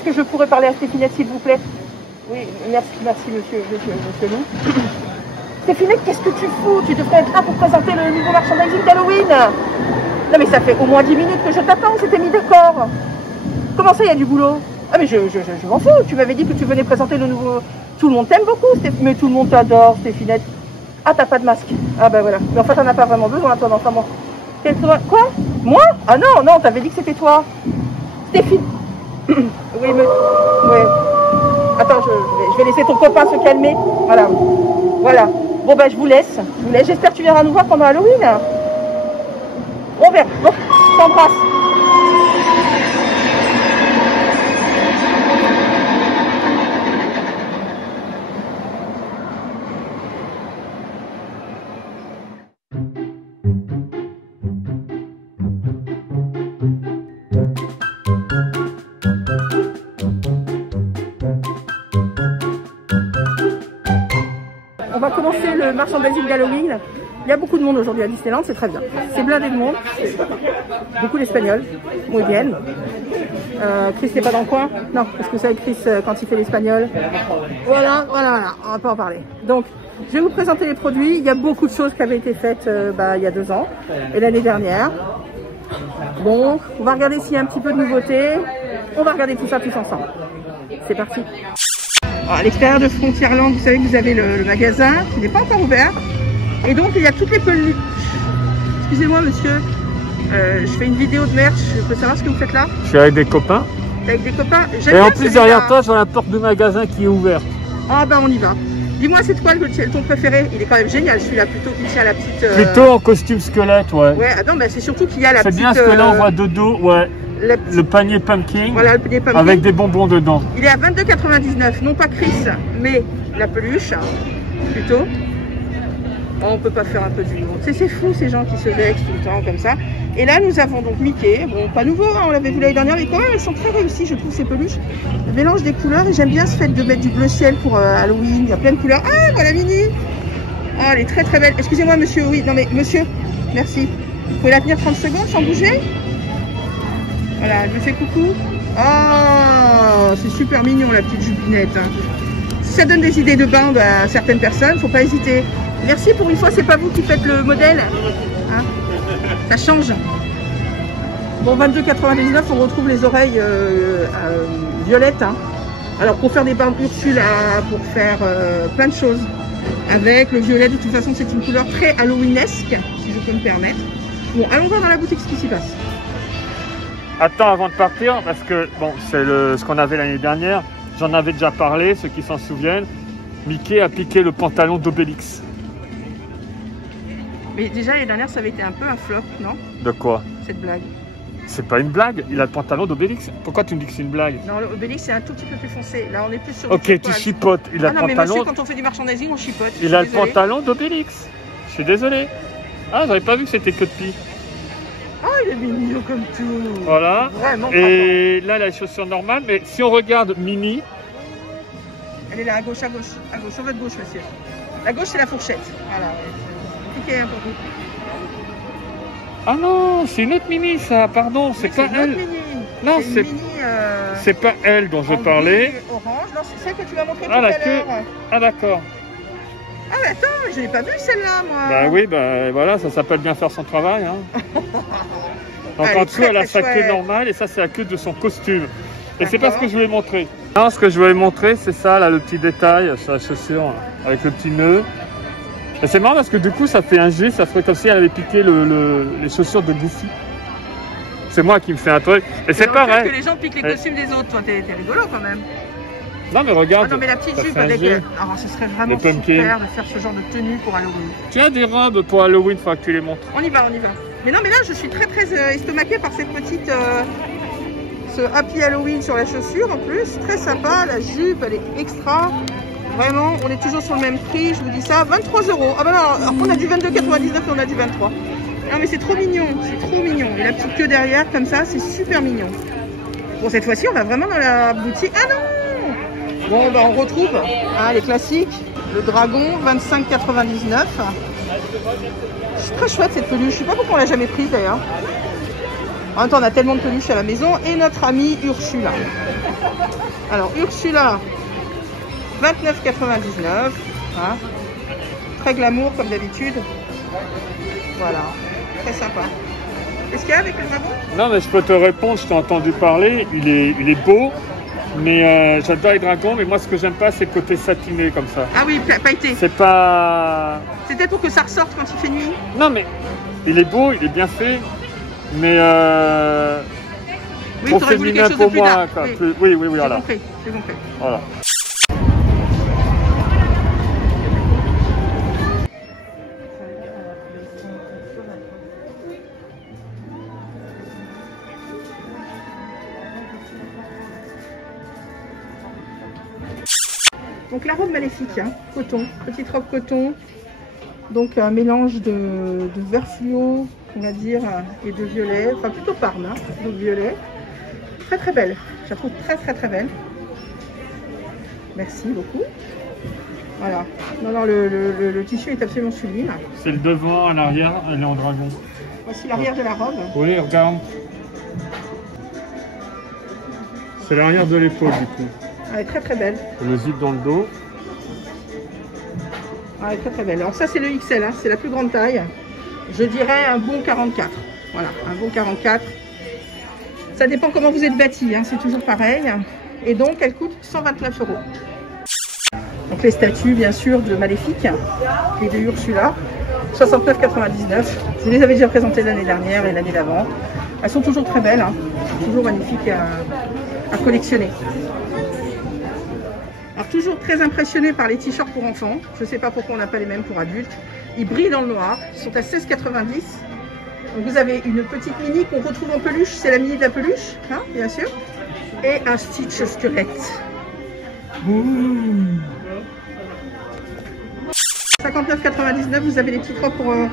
Est-ce que je pourrais parler à Stéphinette, s'il vous plaît? Oui, merci, monsieur Lou. Stéphinette, qu'est-ce que tu fous? Tu devrais être là pour présenter le nouveau merchandising d'Halloween. Non, mais ça fait au moins 10 minutes que je t'attends, c'était mis d'accord. Comment ça, il y a du boulot? Ah, mais je m'en fous. Tu m'avais dit que tu venais présenter le nouveau... Tout le monde t'aime beaucoup, mais tout le monde t'adore, Stéphinette. Ah, t'as pas de masque. Ah, bah voilà. Mais en fait, t'en as pas vraiment besoin, toi, enfin bon. Quoi? Moi? Ah non, t'avais dit que c'était toi. Stéphine. Oui, mais... Ouais. Attends, je vais laisser ton copain se calmer. Voilà. Bon, bah, je vous laisse. J'espère que tu viendras nous voir pendant Halloween. On verra. Bon, je t'embrasse. On va commencer le merchandising d'Halloween. Il y a beaucoup de monde aujourd'hui à Disneyland, c'est très bien. C'est blindé de monde. Beaucoup d'Espagnols. Muy bien. Chris n'est pas dans le coin? Non, parce que vous savez Chris, quand il fait l'espagnol. Voilà. On va pas en parler. Donc, je vais vous présenter les produits. Il y a beaucoup de choses qui avaient été faites il y a 2 ans et l'année dernière. Donc, on va regarder s'il y a un petit peu de nouveauté. On va regarder tout ça tous ensemble. C'est parti. À l'extérieur de Frontierland, vous savez que vous avez le magasin qui n'est pas encore ouvert. Et donc, il y a toutes les peluches. Excusez-moi, monsieur. Je fais une vidéo de merch. Je peux savoir ce que vous faites là? Je suis avec des copains. Avec des copains. Et en plus, derrière toi, sur la porte du magasin qui est ouverte. Ah, bah, on y va. Dis-moi, c'est quoi ton préféré? Il est quand même génial, celui-là, plutôt qu'il tient la petite... Plutôt en costume squelette, ouais. Ouais, non, mais c'est surtout qu'il y a la petite... C'est bien ce que là, on voit de dos, ouais. Le panier pumpkin, voilà, le panier pumpkin, avec des bonbons dedans. Il est à 22,99 €, non pas Chris, mais la peluche, plutôt. Oh, on peut pas faire un peu du monde. C'est fou ces gens qui se vexent tout le temps comme ça. Et là nous avons donc Mickey, bon pas nouveau, hein, on l'avait vu l'année dernière, mais quand même elles sont très réussies, je trouve, ces peluches. Le mélange des couleurs, et j'aime bien ce fait de mettre du bleu ciel pour Halloween, il y a plein de couleurs. Ah, voilà Minnie. Ah, elle est très très belle. Excusez-moi monsieur, oui, non mais monsieur, merci. Vous pouvez la tenir 30 secondes sans bouger? Voilà, elle me fait coucou. Oh, c'est super mignon la petite jupinette. Si ça donne des idées de bain à certaines personnes, faut pas hésiter. Merci, pour une fois, c'est pas vous qui faites le modèle. Hein, ça change. Bon, 22,99 €, on retrouve les oreilles violettes. Hein. Alors pour faire des bains Ursula, pour faire plein de choses. Avec le violet, de toute façon, c'est une couleur très halloweenesque, si je peux me permettre. Bon, allons voir dans la boutique ce qui s'y passe. Attends avant de partir, parce que bon, c'est ce qu'on avait l'année dernière. J'en avais déjà parlé, ceux qui s'en souviennent. Mickey a piqué le pantalon d'Obélix. Mais déjà l'année dernière, ça avait été un peu un flop, non? De quoi? Cette blague. C'est pas une blague, il a le pantalon d'Obélix. Pourquoi tu me dis que c'est une blague? Non, l'Obélix c'est un tout petit peu plus foncé. Là, on est plus sur. Ok, tu chipotes. Il a non, le mais pantalon. monsieur, quand on fait du merchandising, on chipote. Il a le pantalon d'Obélix. Je suis désolé. Ah, j'avais pas vu que c'était que de pie. Oh, il est mignon comme tout. Voilà. Vraiment. Et là, les chaussures normales. Mais si on regarde Mimi. Elle est là, à gauche, sur votre gauche, monsieur. La gauche, c'est la fourchette. Voilà. Cliquez un peu. Ah non, c'est une autre Mimi, ça. Pardon, c'est pas elle. Non, c'est pas elle dont je parlais. Orange. Non, c'est celle que tu m'as montrée tout à l'heure. Ah d'accord. Ah mais attends, je l'ai pas vue celle-là, moi. Bah oui, bah voilà, ça s'appelle bien faire son travail. Hein. Donc en dessous, elle a sa queue normale et ça, c'est la queue de son costume. Et c'est pas ce que je voulais montrer. Non, ce que je voulais montrer, c'est ça, là, le petit détail sur la chaussure, là, avec le petit nœud. Et c'est marrant parce que du coup, ça fait un G, ça ferait comme si elle avait piqué les chaussures de Goofy. C'est moi qui me fais un truc. Et c'est pareil. Que les gens piquent les costumes des autres, toi, t'es rigolo quand même. Non mais regarde. Ah non mais la petite jupe avec... Alors ce serait vraiment super de faire ce genre de tenue pour Halloween. Tu as des robes pour Halloween, il faudra que tu les montres. On y va. Mais non mais là je suis très estomaquée par cette petite... ce Happy Halloween sur la chaussure en plus. Très sympa, la jupe elle est extra. Vraiment, on est toujours sur le même prix, je vous dis ça. 23 €. Ah bah non, alors qu'on a du 22,99 et on a du 23. Non mais c'est trop mignon, Et la petite queue derrière comme ça, c'est super mignon. Bon cette fois-ci on va vraiment dans la boutique. Ah non! Bon, bah on retrouve les classiques, le dragon, 25,99 €. C'est très chouette cette peluche, je sais pas pourquoi on l'a jamais prise d'ailleurs. En même temps, on a tellement de peluches à la maison. Et notre amie Ursula. Alors, Ursula, 29,99 €. Hein. Très glamour, comme d'habitude. Voilà, très sympa. Qu'est-ce qu'il y a avec le dragon? Non, mais je peux te répondre, je t'ai entendu parler. Il est beau, mais j'adore les dragons. Mais moi, ce que j'aime pas, c'est le côté satiné comme ça. Ah oui, pailleté. C'est pas... C'est peut-être pour que ça ressorte quand il fait nuit. Non, mais il est beau, il est bien fait. Mais oui, trop t'aurais voulu féminin quelque chose de pour plus moi. dark. Quoi. Oui, Oui, voilà. J'ai compris. Voilà. Donc la robe maléfique, hein, coton, petite robe coton. Donc un mélange de vert fluo, on va dire, et de violet, enfin plutôt parme, hein, donc violet. Très très belle, je la trouve très belle. Merci beaucoup. Voilà, non, le tissu est absolument sublime. C'est le devant, à l'arrière, elle est en dragon. Voici l'arrière de la robe. Oui, regarde. C'est l'arrière de l'épaule du coup. Elle est très belle. Le zip dans le dos. Elle est très belle. Alors ça c'est le XL, hein, c'est la plus grande taille. Je dirais un bon 44. Voilà, un bon 44. Ça dépend comment vous êtes bâti, hein, c'est toujours pareil. Et donc elle coûte 129 €. Donc les statues bien sûr de Maléfique et de Ursula, 69,99 €. Je vous les avais déjà présentées l'année dernière et l'année d'avant. Elles sont toujours très belles, hein, toujours magnifiques à collectionner. Alors toujours très impressionné par les t-shirts pour enfants. Je ne sais pas pourquoi on n'a pas les mêmes pour adultes. Ils brillent dans le noir. Ils sont à 16,90 €. Donc vous avez une petite mini qu'on retrouve en peluche. C'est la mini de la peluche, hein, bien sûr. Et un Stitch squelette. 59,99 €. Vous avez les petites robes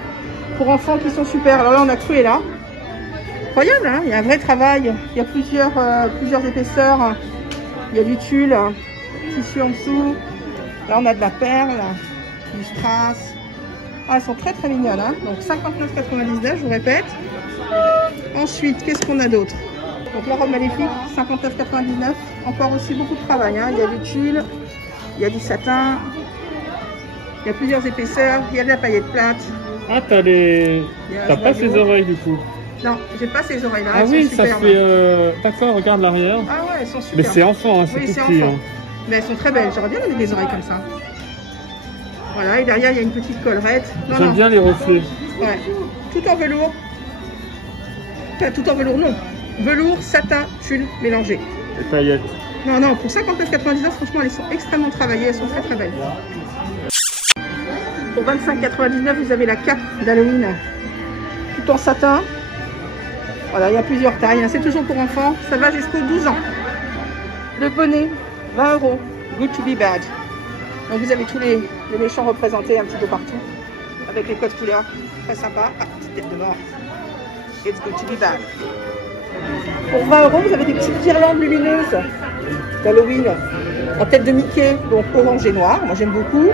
pour enfants qui sont super. Alors là on a Cruella. Incroyable, hein, il y a un vrai travail. Il y a plusieurs épaisseurs. Il y a du tulle. Tissu en dessous. Là on a de la perle, du strass. Ah, elles sont très mignonnes, hein. Donc 59,99 €, je vous répète. Ensuite, qu'est-ce qu'on a d'autre? Donc la robe Maléfique, 59,99 €. Encore aussi beaucoup de travail, hein. Il y a du tulle, il y a du satin, il y a plusieurs épaisseurs, il y a de la paillette plate. Ah, t'as pas ses oreilles du coup? Non, j'ai pas ces oreilles là. Ah oui, ça fait... D'accord, regarde l'arrière. Ah ouais, elles sont super. Mais c'est enfant, hein, c'est oui, tout c'est petit. enfant. Hein. Mais elles sont très belles, j'aurais bien aimé des oreilles comme ça. Voilà, et derrière il y a une petite collerette. J'aime bien les reflets. Ouais, tout en velours. Enfin, tout en velours, non. Velours, satin, tulle, mélangé. Les paillettes. Non, pour 59,99 €, franchement, elles sont extrêmement travaillées, elles sont très belles. Pour 25,99 €, vous avez la cape d'Halloween, tout en satin. Voilà, il y a plusieurs tailles, hein. C'est toujours pour enfants, ça va jusqu'aux 12 ans. Le bonnet, 20 €, good to be bad. Donc vous avez tous les méchants représentés un petit peu partout, avec les codes couleurs, très sympa. Ah, petite tête de mort. It's good to be bad. Pour 20 €, vous avez des petites guirlandes lumineuses d'Halloween en tête de Mickey, donc orange et noir. Moi j'aime beaucoup.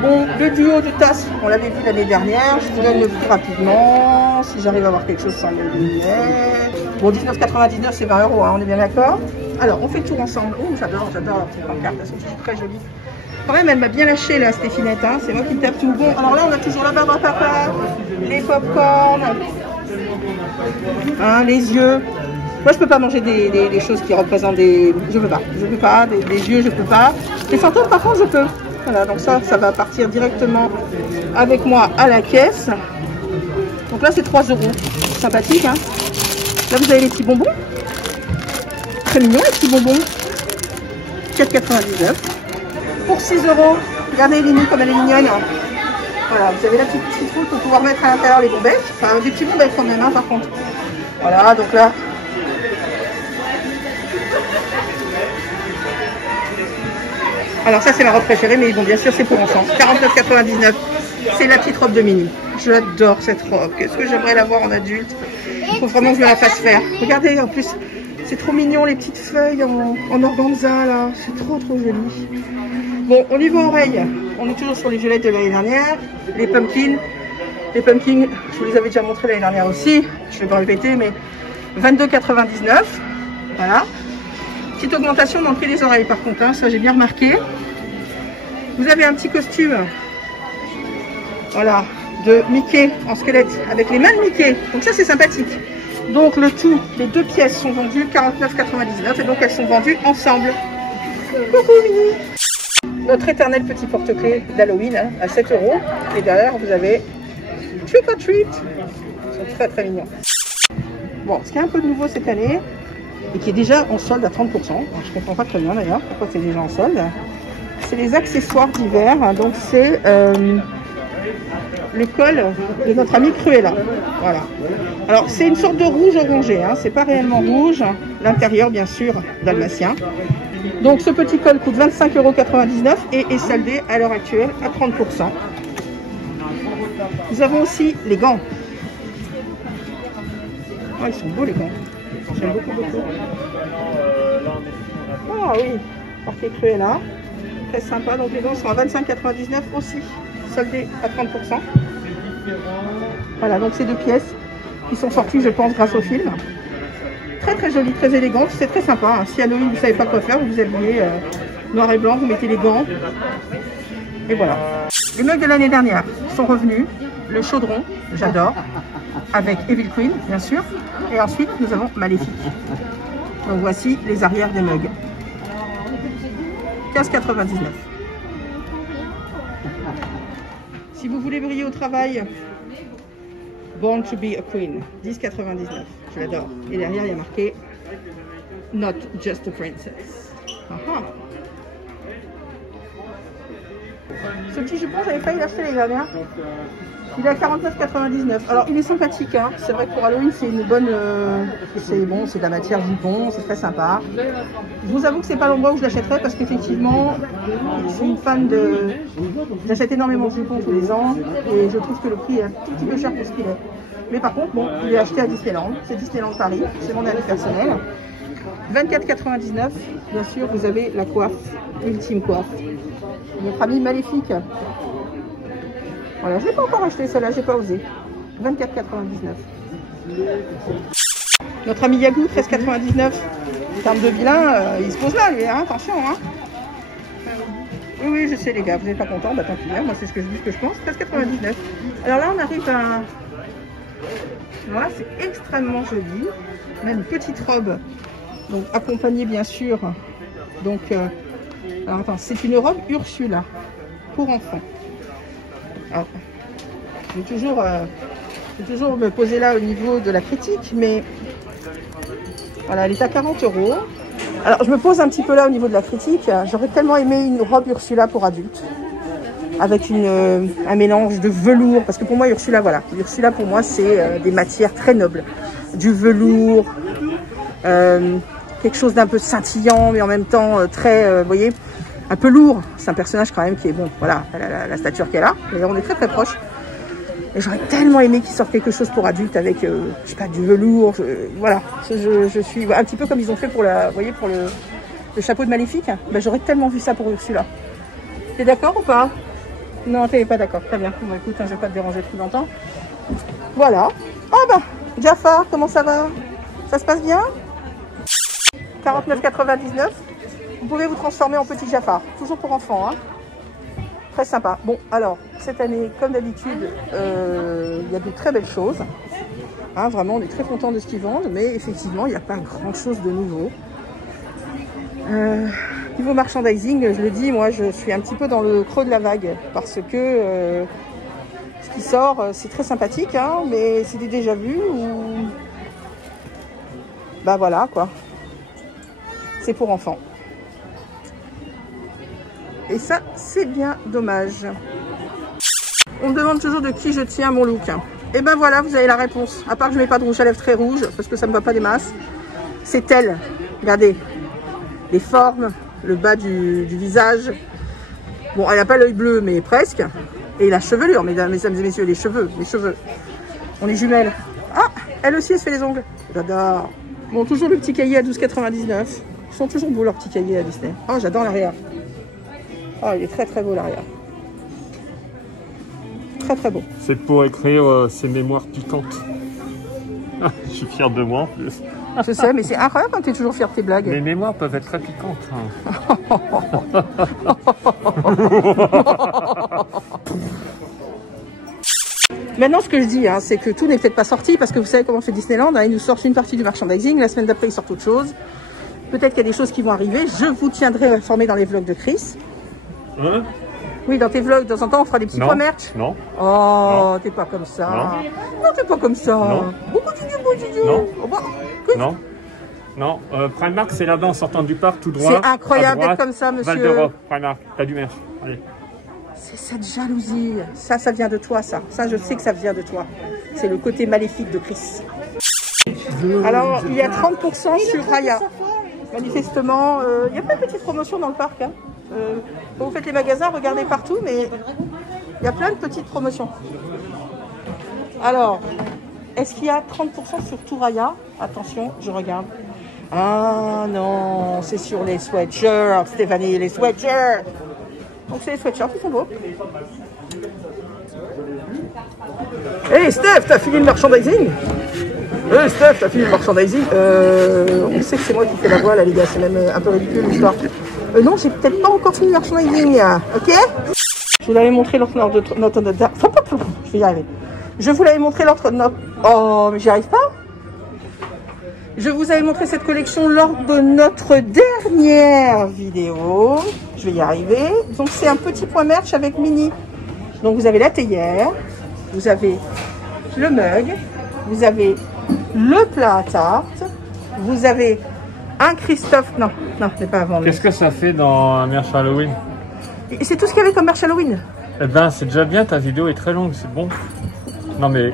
Bon, le duo de tasses, on l'avait vu l'année dernière. Je vous donne le prix rapidement, si j'arrive à avoir quelque chose sans les lunettes. Bon, 19,99 €, c'est 20 €, hein, on est bien d'accord. Alors, on fait tout ensemble. Oh, j'adore leur petite pancarte, elles sont très jolies. Quand même, elle m'a bien lâché là, Stéphinette, hein. C'est moi qui tape tout. Bon, alors là, on a toujours la barbe à papa, les pop-corn, hein, les yeux. Moi, je peux pas manger des choses qui représentent des... Je peux pas. Des yeux, je peux pas. Les fantômes, par contre, je peux. Voilà, donc ça va partir directement avec moi à la caisse. Donc là, c'est 3 €. Sympathique, hein. Là, vous avez les petits bonbons. Très mignons, les petits bonbons. 4,99 €. Pour 6 €, regardez Eleni comme elle est mignonne. Voilà, vous avez la petite citrouille pour pouvoir mettre à l'intérieur les bombettes. Enfin, des petits bombettes quand même, hein, par contre. Voilà, donc là... Alors ça c'est ma robe préférée, mais bon bien sûr c'est pour enfants. 49,99 €, c'est la petite robe de Minnie. J'adore cette robe, qu'est-ce que j'aimerais la voir en adulte. Il faut vraiment que je me la fasse faire. Regardez, en plus c'est trop mignon les petites feuilles en organza là, c'est trop joli. Bon, au niveau oreilles, on est toujours sur les violettes de l'année dernière. Les pumpkins, je vous les avais déjà montrés l'année dernière aussi, je ne vais pas répéter, mais 22,99. Voilà. Petite augmentation dans le prix des oreilles par contre, hein, ça j'ai bien remarqué. Vous avez un petit costume, voilà, de Mickey en squelette avec les mains de Mickey. Donc ça c'est sympathique. Donc le tout, les deux pièces sont vendues 49,99 et donc elles sont vendues ensemble. Coucou Mini. Notre éternel petit porte-clés d'Halloween hein, à 7 €. Et derrière vous avez Trick or Treat. Ils sont très très mignons. Bon, ce qui est un peu de nouveau cette année et qui est déjà en solde à 30%. Alors, je comprends pas très bien d'ailleurs pourquoi c'est déjà en solde. C'est les accessoires d'hiver. Donc c'est le col de notre ami Cruella. Voilà. Alors c'est une sorte de rouge orangé. Hein. C'est pas réellement rouge. L'intérieur bien sûr dalmatien. Donc ce petit col coûte 25,99 € et est soldé à l'heure actuelle à 30%. Nous avons aussi les gants. Oh, ils sont beaux les gants. J'aime beaucoup beaucoup. Ah oui, marqué Cruella. Très sympa. Donc les gants sont à 25,99 € aussi, soldés à 30%. Voilà, donc ces deux pièces qui sont sorties, je pense, grâce au film. Très très jolie, très élégante. C'est très sympa. Hein. Si à Halloween vous ne savez pas quoi faire, vous vous habillez noir et blanc, vous mettez les gants. Et voilà. Les mugs de l'année dernière sont revenus. Le chaudron, j'adore. Avec Evil Queen, bien sûr. Et ensuite, nous avons Maléfique. Donc voici les arrières des mugs. 15,99 €. Si vous voulez briller au travail, Born to be a Queen, 10,99 €. Je l'adore. Et derrière, il y a marqué Not just a princess. Aha. Ce petit jupon, j'avais failli l'acheter l'année dernière. Il est à 49,99 €. Alors, il est sympathique. Hein. C'est vrai que pour Halloween, c'est une bonne... c'est bon, c'est de la matière jupon, c'est très sympa. Je vous avoue que c'est pas l'endroit où je l'achèterais parce qu'effectivement, je suis une fan de... J'achète énormément de jupons tous les ans et je trouve que le prix est un tout petit peu cher pour ce qu'il est. Mais par contre, bon, il est acheté à Disneyland. C'est Disneyland Paris. C'est mon avis personnel. 24,99 €. Bien sûr, vous avez la coiffe, ultime coiffe. Notre ami Maléfique. Voilà, je ne l'ai pas encore acheté, celle-là, j'ai pas osé. 24,99 €. Notre ami Yagou, 13,99 €. En termes de vilain, il se pose là, lui, hein, attention. Hein. Oui, oui, je sais, les gars, vous n'êtes pas contents, bah tant pis, hein, moi c'est ce que je pense. 13,99 €. Alors là, on arrive à. Voilà, c'est extrêmement joli. On a une petite robe, donc accompagnée bien sûr. Donc, alors attends, c'est une robe Ursula pour enfants. Alors, je vais toujours me poser là au niveau de la critique, mais voilà, elle est à 40 €. Alors, je me pose un petit peu là au niveau de la critique. J'aurais tellement aimé une robe Ursula pour adultes, avec un mélange de velours, parce que pour moi, Ursula, voilà, Ursula pour moi, c'est des matières très nobles, du velours, quelque chose d'un peu scintillant, mais en même temps très, vous voyez, un peu lourd. C'est un personnage quand même qui est bon, voilà, la stature qu'elle a. D'ailleurs, on est très très proche. Et j'aurais tellement aimé qu'il sorte quelque chose pour adultes avec, je sais pas, du velours. Voilà, je suis un petit peu comme ils ont fait pour la, vous voyez, pour le chapeau de Maléfique. Ben, j'aurais tellement vu ça pour Ursula. T'es d'accord ou pas? Non, t'es pas d'accord. Très bien. Bon, écoute, hein, je vais pas te déranger plus longtemps. Voilà. Ah bah, Jafar, comment ça va? Ça se passe bien? 49,99 €. Vous pouvez vous transformer en petit Jafar. Toujours pour enfants, hein. Très sympa. Bon, alors, cette année, comme d'habitude, il y a de très belles choses. Hein, vraiment, on est très content de ce qu'ils vendent, mais effectivement, il n'y a pas grand-chose de nouveau. Niveau merchandising, je le dis, moi, je suis un petit peu dans le creux de la vague, parce que ce qui sort, c'est très sympathique, hein, mais c'est des déjà vus ou... Bah voilà, quoi. C'est pour enfants. Et ça, c'est bien dommage. On me demande toujours de qui je tiens mon look. Et ben voilà, vous avez la réponse. À part que je mets pas de rouge à lèvres très rouge, parce que ça me va pas des masses. C'est elle. Regardez. Les formes, le bas du visage. Bon, elle n'a pas l'œil bleu, mais presque. Et la chevelure, mesdames et messieurs, les cheveux. On est jumelles. Ah, elle aussi, elle se fait les ongles. J'adore. Bon, toujours le petit cahier à 12,99 €. Ils sont toujours beaux, leurs petits cahiers à Disney. Oh, j'adore l'arrière. Oh, il est très très beau l'arrière. Très très beau. C'est pour écrire ses mémoires piquantes. Je suis fier de moi en plus. Je sais, mais c'est incroyable quand tu es toujours fier de tes blagues. Mes mémoires peuvent être très piquantes. Maintenant, ce que je dis, hein, c'est que tout n'est peut-être pas sorti, parce que vous savez comment fait Disneyland, hein, ils nous sortent une partie du merchandising, la semaine d'après ils sortent autre chose. Peut-être qu'il y a des choses qui vont arriver, je vous tiendrai informé dans les vlogs de Chris. Hein? Oui, dans tes vlogs, de temps en temps, on fera des petits points merch. Non. Oh, t'es pas comme ça. Non, t'es pas comme ça. Non. Beaucoup de Non. Oh, bah, Non. Non. Primark, c'est là-bas en sortant du parc, tout droit. c'est incroyable d'être comme ça, monsieur. Val d'Europe, Primark, t'as du merch. Allez. C'est cette jalousie. Ça vient de toi, ça. Ça, je sais que ça vient de toi. C'est le côté maléfique de Chris. Alors, il y a 30% sur Raya. Manifestement, il y a pas de petite promotion dans le parc. Hein. Quand vous faites les magasins, regardez partout, mais il y a plein de petites promotions. Alors, est-ce qu'il y a 30% sur tout Raya? Attention, je regarde. Ah non, c'est sur les sweatshirts, Stéphanie, les sweatshirts. Donc c'est les sweatshirts qui sont beaux. Hey Steph, t'as fini le merchandising? Hey Steph, t'as fini le merchandising? On sait que c'est moi qui fais la voix là les gars, c'est même un peu ridicule l'histoire. Non, j'ai peut-être pas encore fini le merchandising, ok? Je vous l'avais montré lors de notre... Je vais y arriver. Je vous l'avais montré lors de notre... Oh, mais j'y arrive pas. Je vous avais montré cette collection lors de notre dernière vidéo. Je vais y arriver. Donc c'est un petit point merch avec Minnie. Donc vous avez la théière, vous avez le mug, vous avez le plat à tarte, vous avez un Christophe... Non, c'est pas avant. Qu'est-ce que ça fait dans un merch Halloween? C'est tout ce qu'il y avait comme merch Halloween. Eh ben, c'est déjà bien, ta vidéo est très longue, c'est bon. Non mais...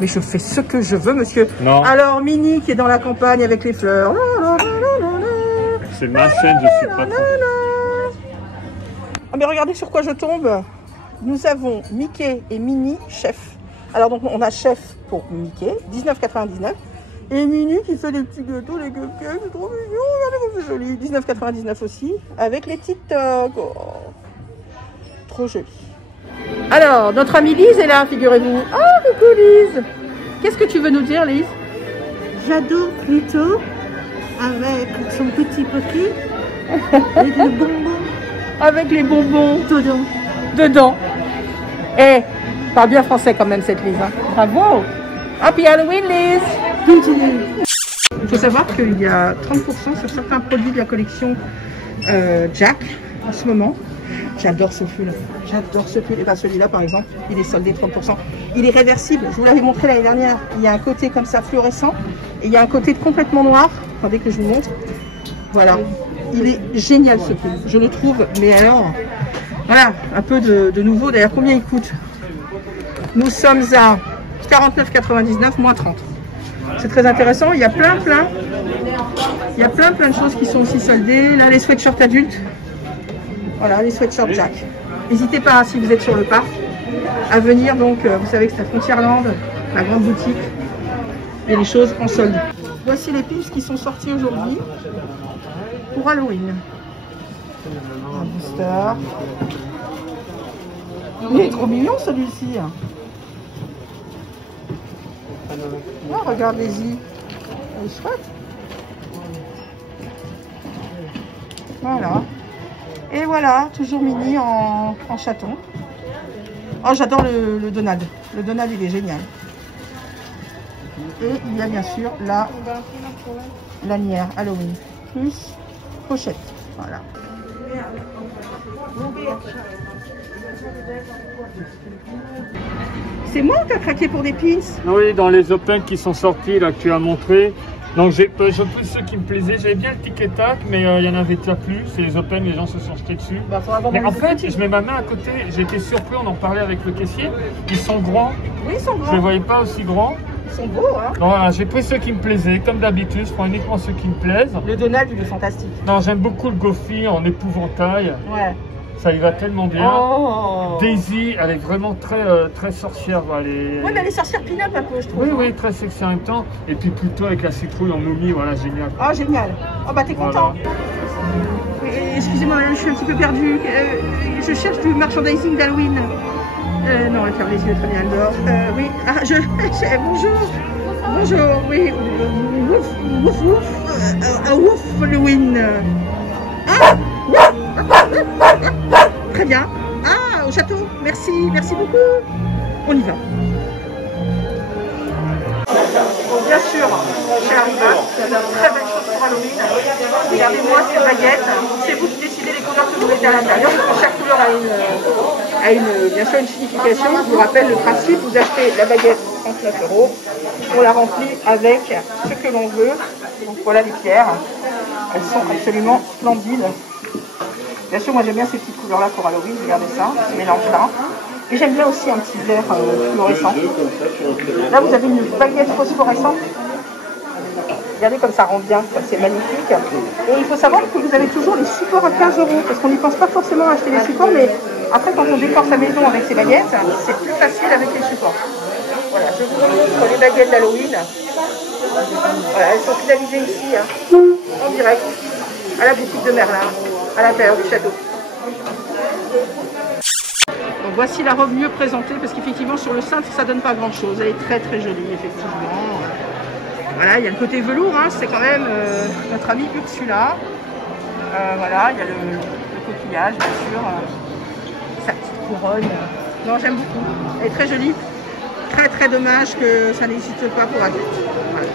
Mais je fais ce que je veux, monsieur. Non. Alors, Minnie qui est dans la campagne avec les fleurs. C'est ma chaîne, je suis pas trop. Ah, mais regardez sur quoi je tombe. Nous avons Mickey et Minnie, chef. Alors, donc, on a chef pour Mickey, 19,99. Et Minnie qui fait des petits gâteaux, les cupcakes, c'est trop mignon. Regardez comme c'est joli. 19,99 aussi, avec les TikTok. Oh, trop joli. Alors, notre amie Lise est là, figurez-vous. Ah, coucou Lise. Qu'est-ce que tu veux nous dire, Lise? J'adore Pluto avec son petit paquet et des bonbons. Avec les bonbons Dedans. Eh, parle bien français quand même cette Lise. Hein. Bravo. Happy Halloween, Lise. Il faut savoir qu'il y a 30% sur certains produits de la collection Jack en ce moment. J'adore ce pull. J'adore ce pull. Et bien celui-là par exemple, il est soldé 30%. Il est réversible. Je vous l'avais montré l'année dernière. Il y a un côté comme ça fluorescent et il y a un côté complètement noir. Attendez que je vous montre. Voilà. Il est génial ce pull. Je le trouve. Mais alors, voilà, un peu de nouveau. D'ailleurs, combien il coûte? Nous sommes à 49,99 moins 30. C'est très intéressant. Il y a plein de choses qui sont aussi soldées. Là, les sweatshirts adultes. Voilà, les sweatshirts Jack. N'hésitez pas, si vous êtes sur le parc, à venir. Donc, vous savez que c'est à Frontierland, la grande boutique. Il y a des choses en solde. Voici les pins qui sont sortis aujourd'hui pour Halloween. Un booster. Il est trop mignon celui-ci. Oh, regarde les-y. Elle est chouette. Voilà. Et voilà, toujours Minnie en chaton. Oh, j'adore le Donald. Le Donald, il est génial. Et il y a bien sûr la lanière Halloween. Plus pochette. Voilà. C'est moi qui as craqué pour des pins? Oui, dans les Open qui sont sortis, là, que tu as montré. Donc j'ai pris ceux qui me plaisaient. J'avais bien le ticket tac, mais il y en avait déjà plus. C'est les Open, les gens se sont jetés dessus. Bah, mais en fait, je mets ma main à côté. J'ai été surpris, on en parlait avec le caissier. Ils sont grands. Oui, ils sont grands. Je ne les voyais pas aussi grands. Ils sont beaux, hein. Donc voilà, j'ai pris ceux qui me plaisaient. Comme d'habitude, je prends uniquement ceux qui me plaisent. Le Donald, il est fantastique. Non, j'aime beaucoup le Goofy en épouvantail. Ouais. Ça y va tellement bien. Oh. Daisy, elle est vraiment très sorcière. Oui, mais elle est sorcière pin-up un peu, je trouve. Oui, très sexy en même temps. Et puis plutôt avec la citrouille en momie, voilà, génial. Oh, génial. Oh, bah t'es content. Voilà. Excusez-moi, je suis un petit peu perdue. Je cherche du merchandising d'Halloween. Non, on va faire les yeux, très bien, elle dort. Oui, bonjour. Bonjour, oui. Wouf, wouf, wouf. Wouf, Halloween. Ah, très bien. Ah, au château. Merci, merci beaucoup. On y va. Bon, bien sûr, chez Haribo, très belle chose pour Halloween. Regardez-moi ces baguettes. C'est vous qui décidez les couleurs que vous mettez à l'intérieur, parce que chaque couleur a bien sûr une signification. Je vous rappelle le principe, vous achetez la baguette 39 €, on la remplit avec ce que l'on veut. Donc voilà les pierres, elles sont absolument splendides. Bien sûr, moi j'aime bien ces petites couleurs-là pour Halloween, regardez ça, ce mélange-là. Et j'aime bien aussi un petit vert fluorescent. Là, vous avez une baguette phosphorescente. Regardez comme ça rend bien, c'est magnifique. Et il faut savoir que vous avez toujours les supports à 15 €, parce qu'on n'y pense pas forcément à acheter les supports, mais après quand on décore sa maison avec ces baguettes, c'est plus facile avec les supports. Voilà, je vous montre les baguettes d'Halloween. Voilà, elles sont finalisées ici, hein, en direct, à la boutique de Merlin, à l'intérieur du château. Donc voici la robe mieux présentée, parce qu'effectivement sur le cintre ça donne pas grand chose, elle est très très jolie effectivement. Voilà, il y a le côté velours, hein, c'est quand même notre ami Ursula. Voilà, il y a le coquillage bien sûr, sa petite couronne. Non, j'aime beaucoup, elle est très jolie. Très très dommage que ça n'existe pas pour adultes. Voilà.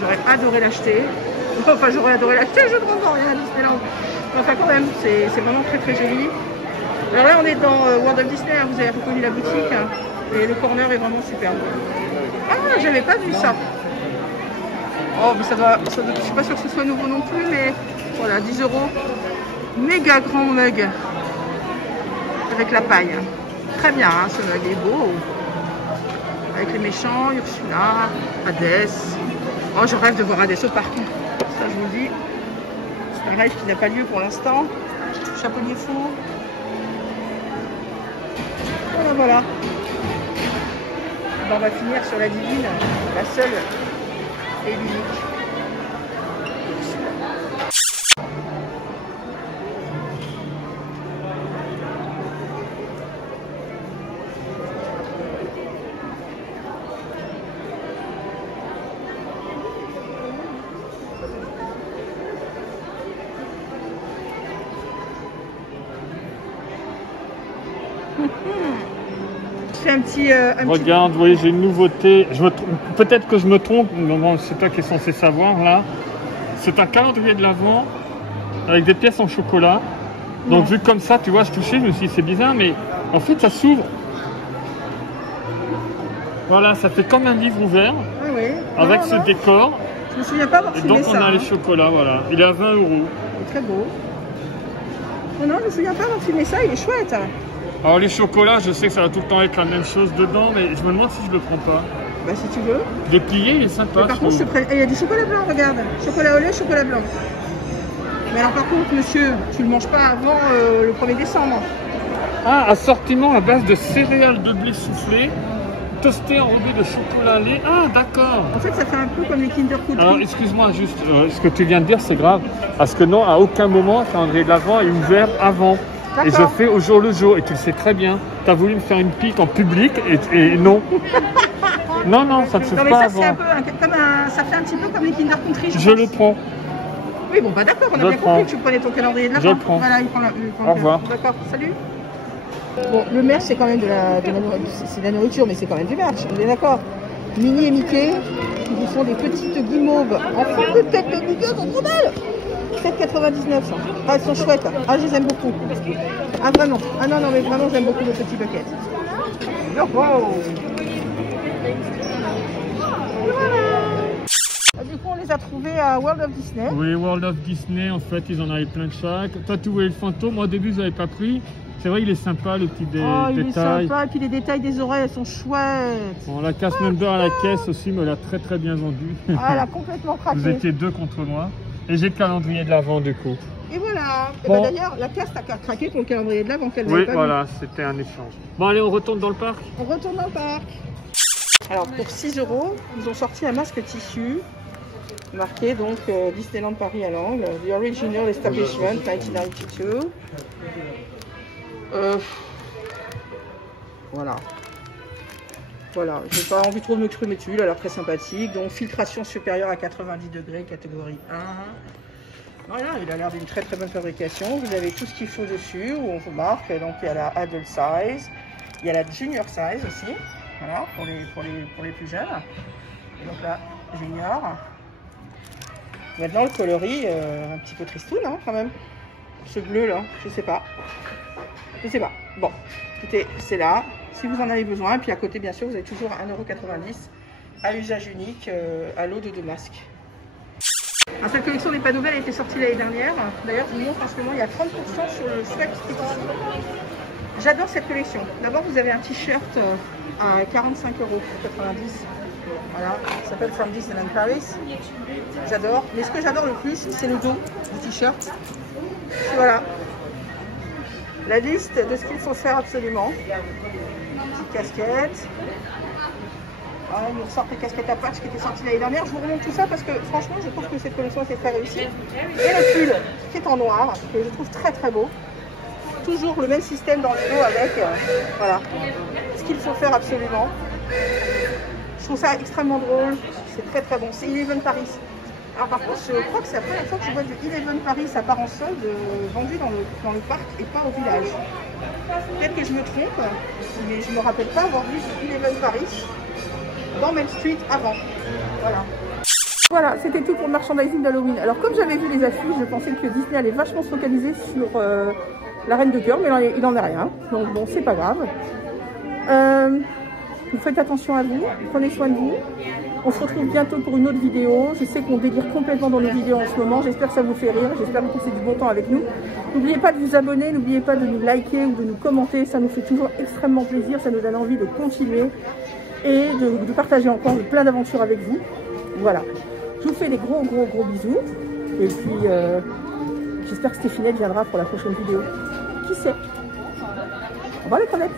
J'aurais adoré l'acheter. Enfin, j'aurais adoré l'acheter, je ne comprends rien à Disneyland. Enfin quand même, c'est vraiment très très joli. Alors là on est dans World of Disney, hein, vous avez reconnu la boutique, hein, et le corner est vraiment superbe. Ah, j'avais pas vu ça. Oh, mais ça doit, je suis pas sûre que ce soit nouveau non plus, mais voilà, 10 €. Méga grand mug avec la paille. Très bien, hein, ce mug est beau. Avec les méchants, Ursula, Hades. Oh, je rêve de voir Hades au parc. Ça, je vous le dis. C'est un rêve qui n'a pas lieu pour l'instant. Chapelier fou. Voilà. Ben, on va finir sur la divine, la seule et l'unique. C'est un petit. Regarde, vous voyez, j'ai une nouveauté. Peut-être que je me trompe, mais bon, c'est toi qui es censé savoir là. C'est un calendrier de l'Avent avec des pièces en chocolat. Donc, vu comme ça, tu vois, je touchais, je me suis dit, c'est bizarre, mais en fait, ça s'ouvre. Voilà, ça fait comme un livre ouvert avec ce décor. Je me souviens pas avoir filmé ça. Et donc, on a les chocolats, voilà. Il est à 20 €. Très beau. Oh non, je me souviens pas avoir filmé ça, il est chouette. Alors les chocolats, je sais que ça va tout le temps être la même chose dedans, mais je me demande si je le prends pas. Bah si tu veux. Le plié, il est sympa. Mais par contre, il y a du chocolat blanc, regarde. Chocolat au lait, chocolat blanc. Mais alors par contre, monsieur, tu le manges pas avant le 1er décembre. Ah, assortiment à base de céréales de blé soufflé, toasté enrobé de chocolat lait. Ah, d'accord. En fait, ça fait un peu comme les Kinder Cookies. Alors, excuse-moi, juste, ce que tu viens de dire, c'est grave. Parce que non, à aucun moment, le calendrier de l'Avent est ouvert avant. Et je fais au jour le jour, et tu le sais très bien. Tu as voulu me faire une pique en public, et non. non, ça ne se fait pas avant. Ça fait un petit peu comme les Kinder Country, je le prends. Oui, bon, bah d'accord, on a bien compris que tu prenais ton calendrier de l'Avent. Je le prends. Voilà, il prend Au revoir. D'accord, salut. Bon, le merch, c'est quand même de la nourriture, mais c'est quand même du merch, on est d'accord. Minnie et Mickey, qui vous font des petites guimauves en forme de tête de Mickey, elles sont trop belles. 7,99 ça. Ah, elles sont chouettes. Ah, je les aime beaucoup. Ah, vraiment. Ah non, mais vraiment, j'aime beaucoup les petits buckets. Oh, wow. Du coup, on les a trouvés à World of Disney. Oui, World of Disney, en fait, ils en avaient plein de chaque. Toi, tu voulais le fantôme. Moi, au début, je l'avais pas pris. C'est vrai, il est sympa, le petit détail. Oh, il est sympa. Et puis les détails des oreilles, elles sont chouettes. Bon, la cast member à la caisse aussi me l'a très très bien vendue. Ah, elle a complètement craqué. Vous étiez deux contre moi. Et j'ai le calendrier de l'Avent du coup. Et voilà. Bon. Et bah, d'ailleurs, la caisse a craqué pour le calendrier de l'Avent qu'elle n'avait pas voilà, c'était un échange. Bon, allez, on retourne dans le parc. On retourne dans le parc. Alors, pour 6 €, ils ont sorti un masque tissu marqué donc Disneyland Paris à l'angle, The Original Establishment 1992. Voilà. Voilà, j'ai pas envie trop de m'exprimer dessus, il a l'air très sympathique. Donc filtration supérieure à 90 degrés, catégorie 1. Voilà, il a l'air d'une très bonne fabrication. Vous avez tout ce qu'il faut dessus, où on vous marque. Donc il y a la adult size, il y a la junior size aussi, voilà, pour les plus jeunes. Et donc là, junior. Maintenant le coloris, un petit peu tristoun hein, quand même. Ce bleu là, je sais pas. Bon, écoutez, c'est là. Si vous en avez besoin, et puis à côté, bien sûr, vous avez toujours 1,90 € à usage unique à l'eau de 2 masques. Alors, cette collection n'est pas nouvelle, elle a été sortie l'année dernière. D'ailleurs, je vous montre en ce moment, il y a 30% sur le sweat qui est ici. J'adore cette collection. D'abord, vous avez un t-shirt à 45,90 €. Voilà, ça s'appelle From Disneyland Paris. J'adore. Mais ce que j'adore le plus, c'est le dos du t-shirt. Voilà. La liste de ce qu'il faut faire absolument. Petite casquette. Voilà, ils nous ressortent les casquettes à patch qui étaient sorties l'année dernière. Je vous remonte tout ça parce que franchement, je trouve que cette collection était très réussie. Et le pull qui est en noir, que je trouve très beau. Toujours le même système dans le dos avec voilà, ce qu'il faut faire absolument. Je trouve ça extrêmement drôle. C'est très bon. C'est Eleven Paris. Alors par contre, je crois que c'est la première fois que je vois du Eleven Paris à part en solde vendu dans le parc et pas au village. Peut-être que je me trompe, mais je ne me rappelle pas avoir vu du Eleven Paris dans Main Street avant. Voilà, c'était tout pour le merchandising d'Halloween. Alors comme j'avais vu les affiches, je pensais que Disney allait vachement se focaliser sur la Reine de Cœur, mais il en est rien. Donc bon, c'est pas grave. Vous faites attention à vous, prenez soin de vous. On se retrouve bientôt pour une autre vidéo. Je sais qu'on délire complètement dans nos vidéos en ce moment. J'espère que ça vous fait rire. J'espère que vous passez du bon temps avec nous. N'oubliez pas de vous abonner. N'oubliez pas de nous liker ou de nous commenter. Ça nous fait toujours extrêmement plaisir. Ça nous donne envie de continuer et de partager encore plein d'aventures avec vous. Voilà. Je vous fais des gros bisous. Et puis, j'espère que Stéphinette viendra pour la prochaine vidéo. Qui sait? Au revoir les crevettes.